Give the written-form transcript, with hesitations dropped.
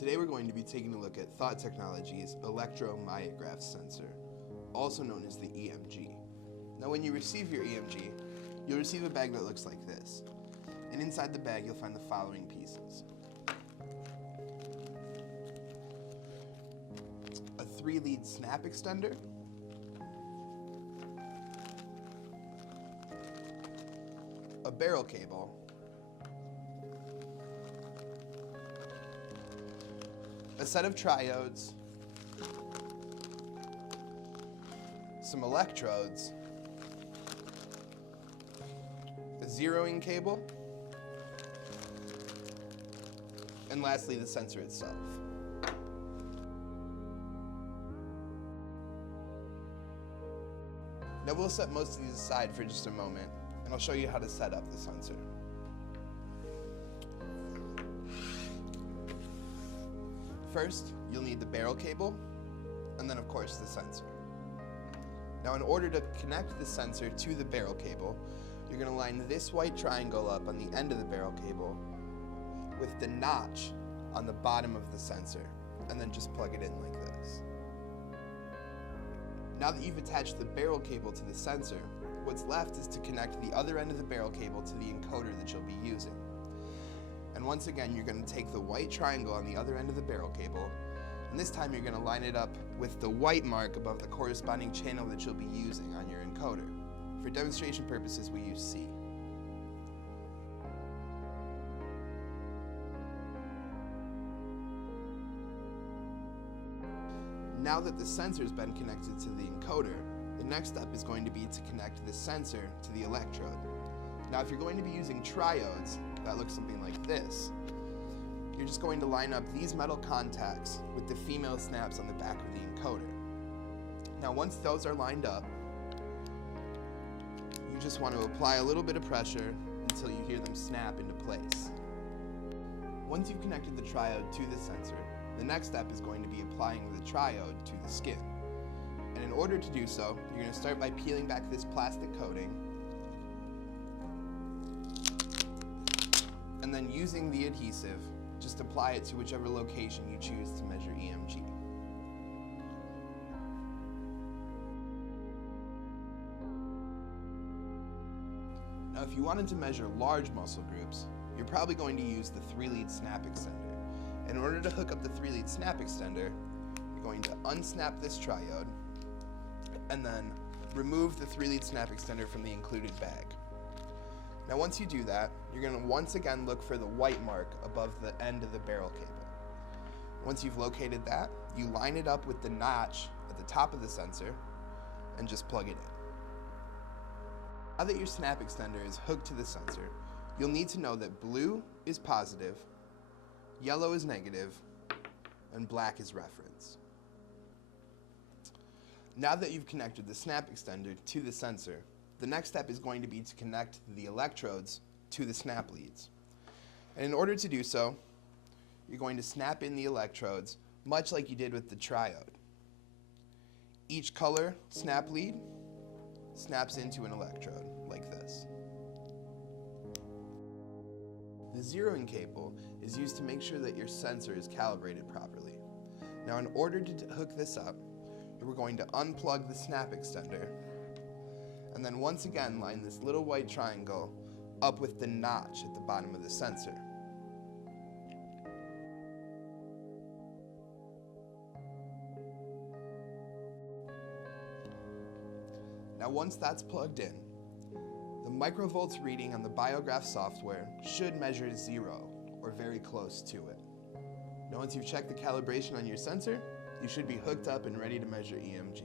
Today we're going to be taking a look at Thought Technology's Electromyograph sensor, also known as the EMG. Now when you receive your EMG, you'll receive a bag that looks like this. And inside the bag you'll find the following pieces. A 3-lead snap extender, a barrel cable, a set of triodes, some electrodes, a zeroing cable, and lastly the sensor itself. Now we'll set most of these aside for just a moment, and I'll show you how to set up the sensor. First, you'll need the barrel cable, and then of course the sensor. Now in order to connect the sensor to the barrel cable, you're going to line this white triangle up on the end of the barrel cable with the notch on the bottom of the sensor, and then just plug it in like this. Now that you've attached the barrel cable to the sensor, what's left is to connect the other end of the barrel cable to the encoder that you'll be using. And once again, you're going to take the white triangle on the other end of the barrel cable, and this time you're going to line it up with the white mark above the corresponding channel that you'll be using on your encoder. For demonstration purposes, we use C. Now that the sensor's been connected to the encoder, the next step is going to be to connect the sensor to the electrode. Now if you're going to be using triodes, that looks something like this, you're just going to line up these metal contacts with the female snaps on the back of the encoder. Now once those are lined up, you just want to apply a little bit of pressure until you hear them snap into place. Once you've connected the triode to the sensor, the next step is going to be applying the triode to the skin. And in order to do so, you're going to start by peeling back this plastic coating, and then using the adhesive, just apply it to whichever location you choose to measure EMG. Now if you wanted to measure large muscle groups, you're probably going to use the 3-lead snap extender. In order to hook up the 3-lead snap extender, you're going to unsnap this triode, and then remove the 3-lead snap extender from the included bag. Now once you do that, you're going to once again look for the white mark above the end of the barrel cable. Once you've located that, you line it up with the notch at the top of the sensor and just plug it in. Now that your snap extender is hooked to the sensor, you'll need to know that blue is positive, yellow is negative, and black is reference. Now that you've connected the snap extender to the sensor, the next step is going to be to connect the electrodes to the snap leads. And in order to do so, you're going to snap in the electrodes much like you did with the triode. Each color snap lead snaps into an electrode like this. The zeroing cable is used to make sure that your sensor is calibrated properly. Now in order to hook this up, we're going to unplug the snap extender, and then once again line this little white triangle up with the notch at the bottom of the sensor. Now once that's plugged in, the microvolts reading on the Biograph software should measure 0 or very close to it. Now once you've checked the calibration on your sensor, you should be hooked up and ready to measure EMG.